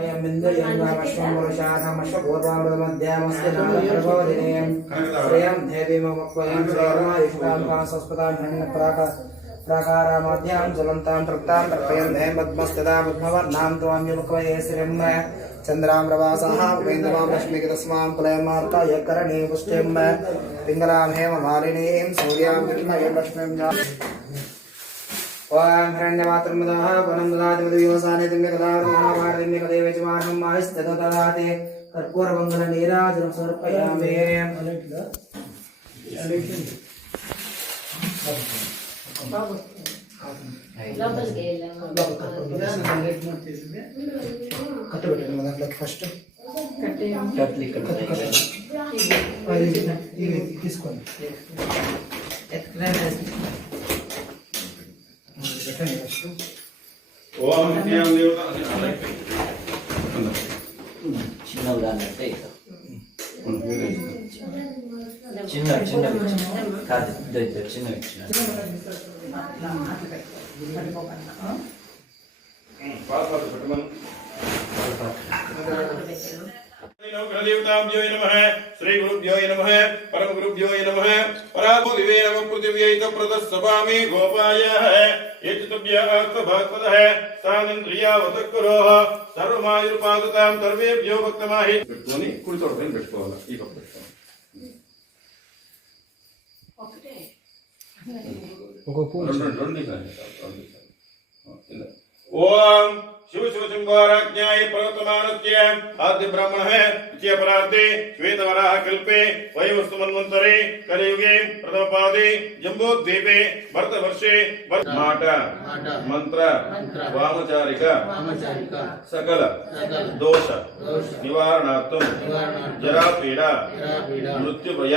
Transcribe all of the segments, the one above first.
मयं बिन्दुयन्वामश्वं पुरुषाधमश्वपूर्वामृतमध्यामस्ति नामप्रबोधिनीं श्रियं देवीममुक्वयं श्रीर्मायुष्टां कांसस्पदां प्राकारामाध्यां ज्वलन्तां तृप्तां तर्पयं देयं पद्मस्थिता पद्मवर्णां त्वां युमुक्वये श्रियं चन्द्रां प्रवासः उपेन्द्रमां लक्ष्मीकितस्मां कुलयमार्ता यकरणे पुष्टिं पिङ्गलां हेममालिनीं सूर्यां विष्णुं लक्ष्मीं ओम हिरण्यमात्रमदः वनं ददाति मधुयोसाने दिव्यकदावरमहाभारतिम्यकदेवचमार्हं माहिस्ततो ददाति कर्पूरमङ्गलनीराजनं समर्पयामि ఫస్ట్ తీసుకోండి ఓం నిత్యం దేవత చిన్న ఉదాహరణ అంటే చిన్న కాదు చిన్న देवताभ्यो नमः श्री गुरुभ्यो नमः परम गुरुभ्यो नमः पराभो दिवे नमः पृथिव्यै तप्रदस्सभामि गोपायः यज्तुभ्यः सानिन्द्रियावतकुरोः सर्वमायुर्पादतां सर्वेभ्यो भक्तमाहि పెట్టుకొని కుడి తోట పైన పెట్టుకోవాలి ఈ పక్క పెట్టుకోవాలి ఒకటే ఒక పూజ రెండు ओम शिव शिव सिंहाराज्ञाय पर्वतमानस्य आद्य ब्राह्मण है द्वितीय परार्थे श्वेतवराह कल्पे वैवस्तु मन्वन्तरे कलियुगे प्रथम पादे जम्बोद्वीपे भरतवर्षे माट मंत्र वामचारिक सकल दोष निवारणार्थं जरा पीड़ा मृत्युभय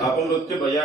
अपमृत्युभय